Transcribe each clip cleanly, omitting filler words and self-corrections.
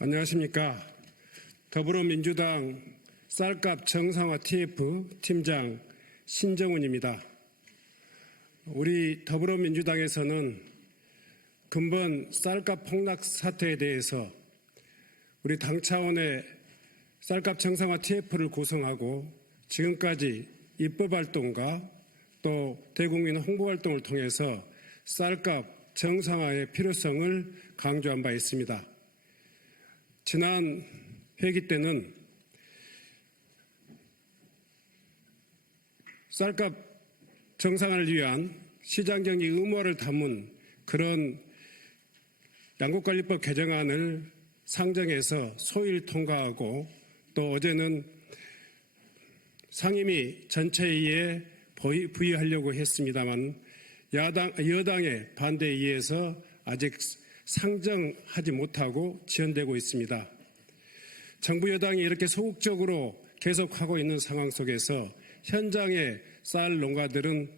안녕하십니까. 더불어민주당 쌀값 정상화 TF 팀장 신정훈입니다. 우리 더불어민주당에서는 근본 쌀값 폭락 사태에 대해서 우리 당 차원의 쌀값 정상화 TF를 구성하고 지금까지 입법활동과 또 대국민 홍보활동을 통해서 쌀값 정상화의 필요성을 강조한 바 있습니다. 지난 회기 때는 쌀값 정상화를 위한 시장경제 의무화를 담은 그런 양국관리법 개정안을 상정해서 소일 통과하고 또 어제는 상임위 전체회의에 부의하려고 했습니다만 여당의 반대에 의해서 아직 상정하지 못하고 지연되고 있습니다. 정부 여당이 이렇게 소극적으로 계속하고 있는 상황 속에서 현장의 쌀 농가들은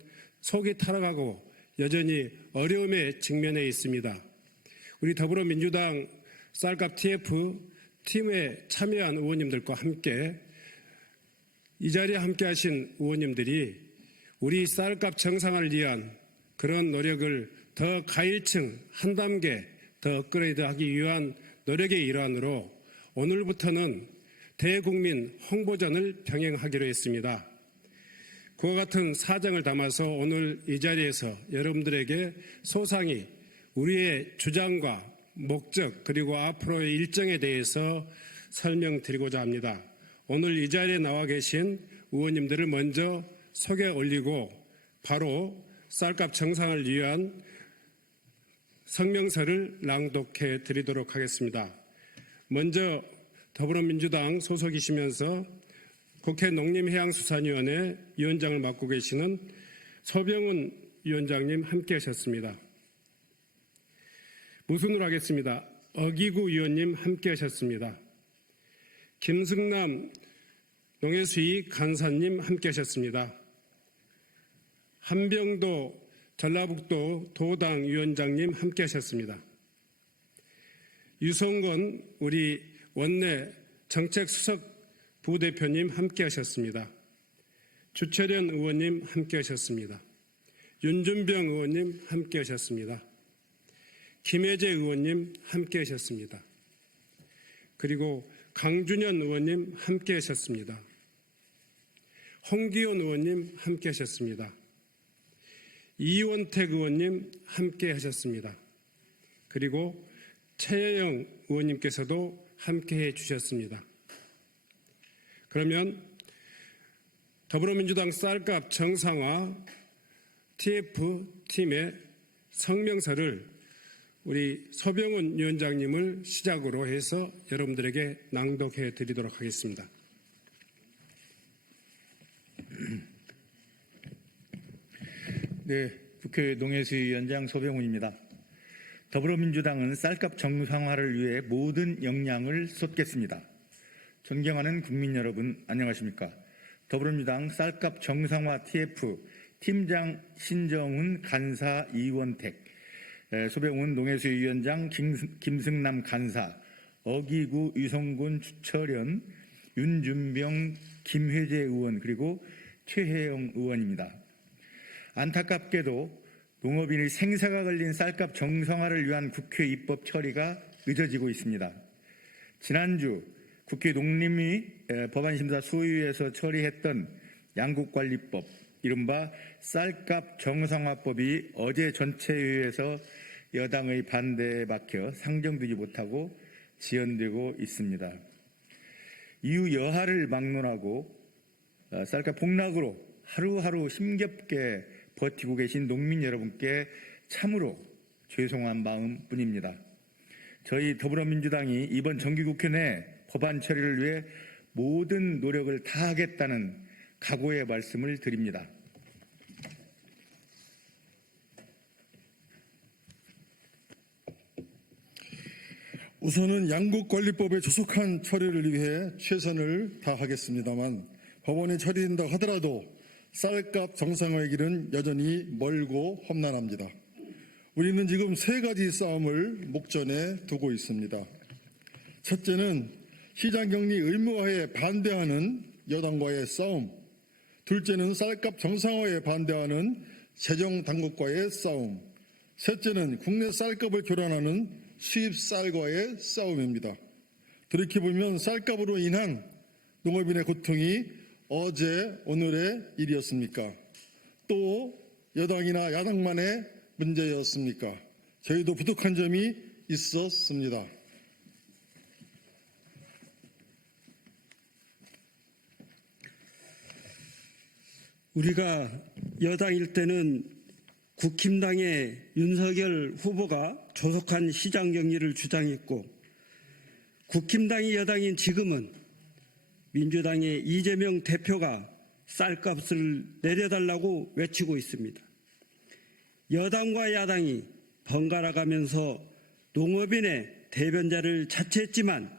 속이 타락하고 여전히 어려움에 직면해 있습니다. 우리 더불어민주당 쌀값 TF 팀에 참여한 의원님들과 함께 이 자리에 함께하신 의원님들이 우리 쌀값 정상화를 위한 그런 노력을 더 가일층 한 단계 더 업그레이드하기 위한 노력의 일환으로 오늘부터는 대국민 홍보전을 병행하기로 했습니다. 그와 같은 사정을 담아서 오늘 이 자리에서 여러분들에게 소상히 우리의 주장과 목적 그리고 앞으로의 일정에 대해서 설명드리고자 합니다. 오늘 이 자리에 나와 계신 의원님들을 먼저 소개 올리고 바로 쌀값 정상을 위한 성명서를 낭독해 드리도록 하겠습니다. 먼저 더불어민주당 소속이시면서 국회 농림해양수산위원회 위원장을 맡고 계시는 서병훈 위원장님 함께 하셨습니다. 무순으로 하겠습니다. 어기구 위원님 함께 하셨습니다. 김승남 농해수위 간사님 함께 하셨습니다. 한병도 전라북도 도당 위원장님 함께 하셨습니다. 유성건 우리 원내 정책수석 부대표님 함께 하셨습니다. 주철현 의원님 함께 하셨습니다. 윤준병 의원님 함께 하셨습니다. 김혜재 의원님 함께 하셨습니다. 그리고 강준현 의원님 함께 하셨습니다. 홍기훈 의원님 함께 하셨습니다. 이원택 의원님 함께 하셨습니다. 그리고 최혜영 의원님께서도 함께 해 주셨습니다. 그러면 더불어민주당 쌀값 정상화 TF팀의 성명서를 우리 서병훈 위원장님을 시작으로 해서 여러분들에게 낭독해 드리도록 하겠습니다. 네, 국회 농해수위원장 서병훈입니다. 더불어민주당은 쌀값 정상화를 위해 모든 역량을 쏟겠습니다. 존경하는 국민 여러분, 안녕하십니까? 더불어민주당 쌀값 정상화 TF 팀장 신정훈 간사 이원택, 소병훈 농해수위원장 김승남 간사, 어기구 유성군 주철현, 윤준병 김혜재 의원 그리고 최혜영 의원입니다. 안타깝게도 농업인의 생사가 걸린 쌀값 정상화를 위한 국회 입법 처리가 늦어지고 있습니다. 지난주 국회 농림위 법안심사 소위에서 처리했던 양국관리법, 이른바 쌀값 정상화법이 어제 전체회의에서 여당의 반대에 막혀 상정되지 못하고 지연되고 있습니다. 이후 여하를 막론하고 쌀값 폭락으로 하루하루 힘겹게 버티고 계신 농민 여러분께 참으로 죄송한 마음뿐입니다. 저희 더불어민주당이 이번 정기국회 내 법안 처리를 위해 모든 노력을 다하겠다는 각오의 말씀을 드립니다. 우선은 양국관리법에 조속한 처리를 위해 최선을 다하겠습니다만 법원이 처리된다 하더라도 쌀값 정상화의 길은 여전히 멀고 험난합니다. 우리는 지금 세 가지 싸움을 목전에 두고 있습니다. 첫째는 시장격리 의무화에 반대하는 여당과의 싸움, 둘째는 쌀값 정상화에 반대하는 재정당국과의 싸움, 셋째는 국내 쌀값을 교란하는 수입 쌀과의 싸움입니다. 돌이켜보면 쌀값으로 인한 농업인의 고통이 어제 오늘의 일이었습니까? 또 여당이나 야당만의 문제였습니까? 저희도 부족한 점이 있었습니다. 우리가 여당일 때는 국힘당의 윤석열 후보가 조속한 시장격리를 주장했고, 국힘당이 여당인 지금은 민주당의 이재명 대표가 쌀값을 내려달라고 외치고 있습니다. 여당과 야당이 번갈아가면서 농업인의 대변자를 자처했지만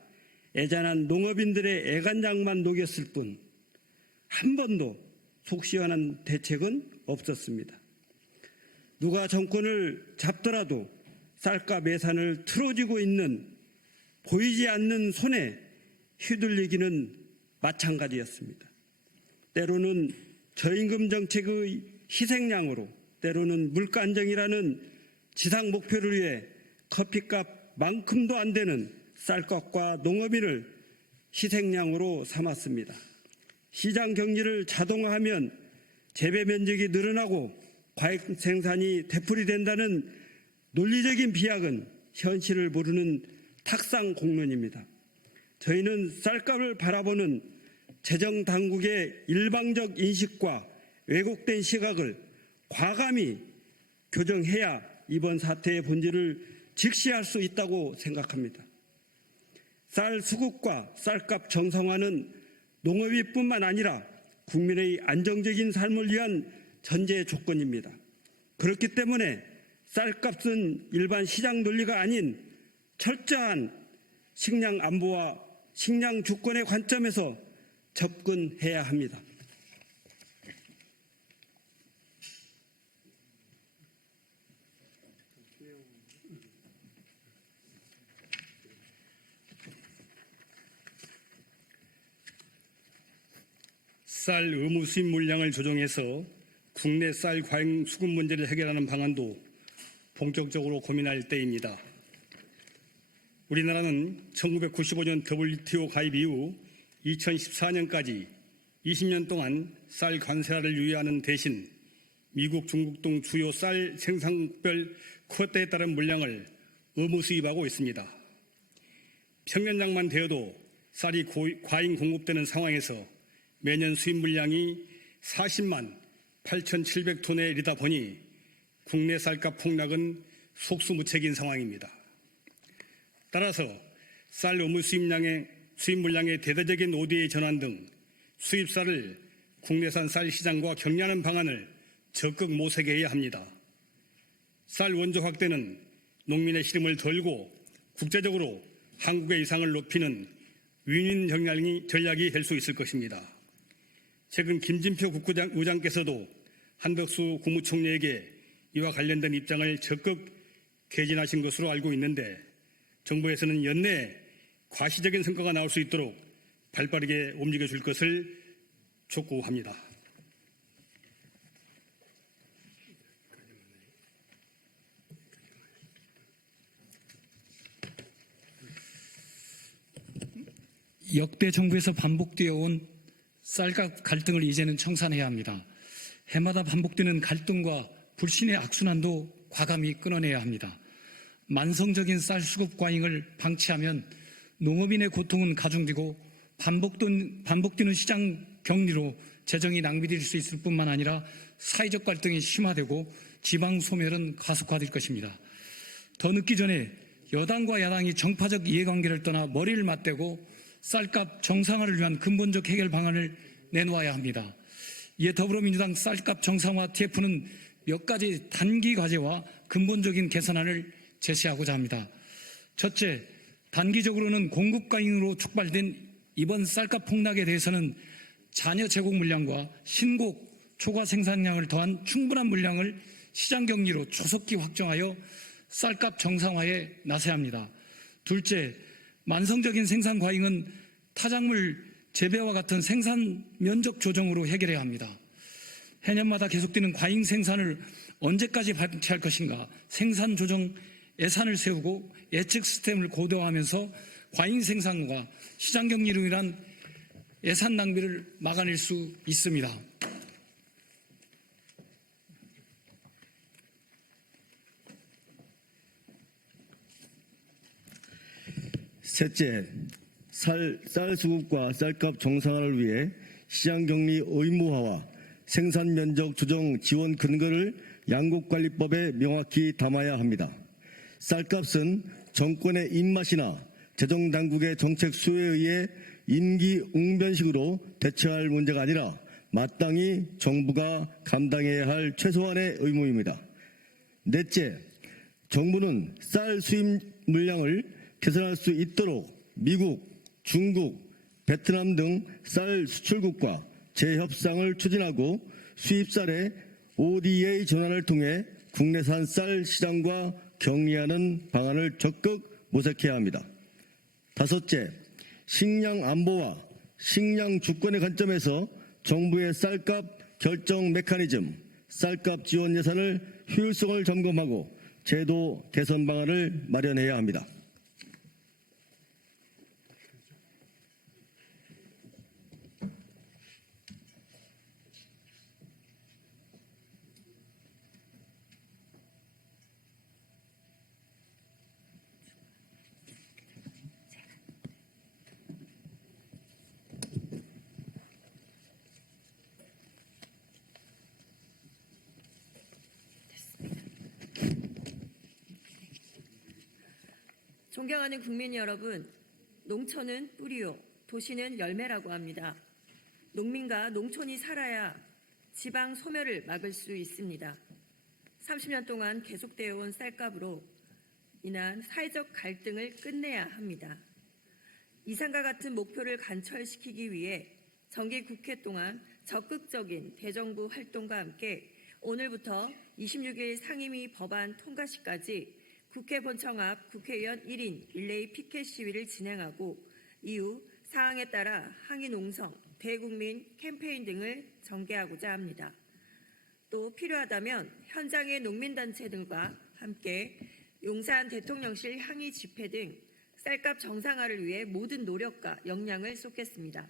애잔한 농업인들의 애간장만 녹였을 뿐 한 번도 속 시원한 대책은 없었습니다. 누가 정권을 잡더라도 쌀값 예산을 틀어지고 있는 보이지 않는 손에 휘둘리기는 마찬가지였습니다. 때로는 저임금 정책의 희생양으로, 때로는 물가 안정이라는 지상 목표를 위해 커피값만큼도 안 되는 쌀값과 농업인을 희생양으로 삼았습니다. 시장 경기를 자동화하면 재배 면적이 늘어나고 과일 생산이 되풀이된다는 논리적인 비약은 현실을 모르는 탁상 공론입니다. 저희는 쌀값을 바라보는 재정 당국의 일방적 인식과 왜곡된 시각을 과감히 교정해야 이번 사태의 본질을 직시할 수 있다고 생각합니다. 쌀 수급과 쌀값 정상화는 농업인뿐만 아니라 국민의 안정적인 삶을 위한 전제 조건입니다. 그렇기 때문에 쌀값은 일반 시장 논리가 아닌 철저한 식량 안보와 식량 주권의 관점에서 접근해야 합니다. 쌀 의무 수입 물량을 조정해서 국내 쌀 과잉 수급 문제를 해결하는 방안도 본격적으로 고민할 때입니다. 우리나라는 1995년 WTO 가입 이후 2014년까지 20년 동안 쌀 관세화를 유예하는 대신 미국, 중국 등 주요 쌀 생산별 쿼터에 따른 물량을 의무 수입하고 있습니다. 평년장만 되어도 쌀이 과잉 공급되는 상황에서 매년 수입 물량이 40만 8,700톤에 이르다 보니 국내 쌀값 폭락은 속수무책인 상황입니다. 따라서 쌀 의무 수입 물량의 대대적인 ODA 전환 등 수입쌀을 국내산 쌀 시장과 격리하는 방안을 적극 모색해야 합니다. 쌀 원조 확대는 농민의 시름을 덜고 국제적으로 한국의 위상을 높이는 윈윈 전략이 될 수 있을 것입니다. 최근 김진표 국무장께서도 한덕수 국무총리에게 이와 관련된 입장을 적극 개진하신 것으로 알고 있는데 정부에서는 연내에 과시적인 성과가 나올 수 있도록 발빠르게 움직여줄 것을 촉구합니다. 역대 정부에서 반복되어 온 쌀값 갈등을 이제는 청산해야 합니다. 해마다 반복되는 갈등과 불신의 악순환도 과감히 끊어내야 합니다. 만성적인 쌀 수급 과잉을 방치하면 농업인의 고통은 가중되고 반복되는 시장 격리로 재정이 낭비될 수 있을 뿐만 아니라 사회적 갈등이 심화되고 지방 소멸은 가속화될 것입니다. 더 늦기 전에 여당과 야당이 정파적 이해관계를 떠나 머리를 맞대고 쌀값 정상화를 위한 근본적 해결 방안을 내놓아야 합니다. 이에 더불어민주당 쌀값 정상화 TF는 몇 가지 단기 과제와 근본적인 개선안을 제시하고자 합니다. 첫째, 단기적으로는 공급 과잉으로 촉발된 이번 쌀값 폭락에 대해서는 잔여 제공 물량과 신곡 초과 생산량을 더한 충분한 물량을 시장 격리로 조속히 확정하여 쌀값 정상화에 나서야 합니다. 둘째, 만성적인 생산 과잉은 타작물 재배와 같은 생산 면적 조정으로 해결해야 합니다. 해년마다 계속되는 과잉 생산을 언제까지 방치할 것인가? 생산 조정 예산을 세우고 예측 시스템을 고도화하면서 과잉 생산과 시장 격리로 인한 예산 낭비를 막아낼 수 있습니다. 셋째, 쌀 수급과 쌀값 정상화를 위해 시장격리 의무화와 생산면적 조정 지원 근거를 양곡관리법에 명확히 담아야 합니다. 쌀값은 정권의 입맛이나 재정당국의 정책 수요에 의해 임기응변식으로 대처할 문제가 아니라 마땅히 정부가 감당해야 할 최소한의 의무입니다. 넷째, 정부는 쌀 수입 물량을 개선할 수 있도록 미국, 중국, 베트남 등 쌀 수출국과 재협상을 추진하고 수입쌀의 ODA 전환을 통해 국내산 쌀 시장과 격리하는 방안을 적극 모색해야 합니다. 다섯째, 식량 안보와 식량 주권의 관점에서 정부의 쌀값 결정 메커니즘, 쌀값 지원 예산을 효율성을 점검하고 제도 개선 방안을 마련해야 합니다. 존경하는 국민 여러분, 농촌은 뿌리요, 도시는 열매라고 합니다. 농민과 농촌이 살아야 지방 소멸을 막을 수 있습니다. 30년 동안 계속되어 온 쌀값으로 인한 사회적 갈등을 끝내야 합니다. 이상과 같은 목표를 관철시키기 위해 정기 국회 동안 적극적인 대정부 활동과 함께 오늘부터 26일 상임위 법안 통과시까지 국회 본청 앞 국회의원 1인 릴레이 피켓 시위를 진행하고 이후 사항에 따라 항의 농성, 대국민 캠페인 등을 전개하고자 합니다. 또 필요하다면 현장의 농민단체 등과 함께 용산 대통령실 항의 집회 등 쌀값 정상화를 위해 모든 노력과 역량을 쏟겠습니다.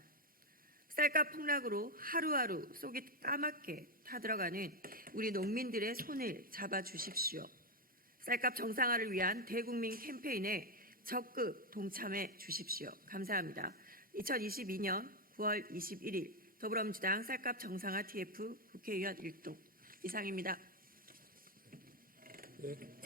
쌀값 폭락으로 하루하루 속이 까맣게 타들어가는 우리 농민들의 손을 잡아주십시오. 쌀값 정상화를 위한 대국민 캠페인에 적극 동참해 주십시오. 감사합니다. 2022년 9월 21일 더불어민주당 쌀값 정상화 TF 국회의원 1동 이상입니다. 네.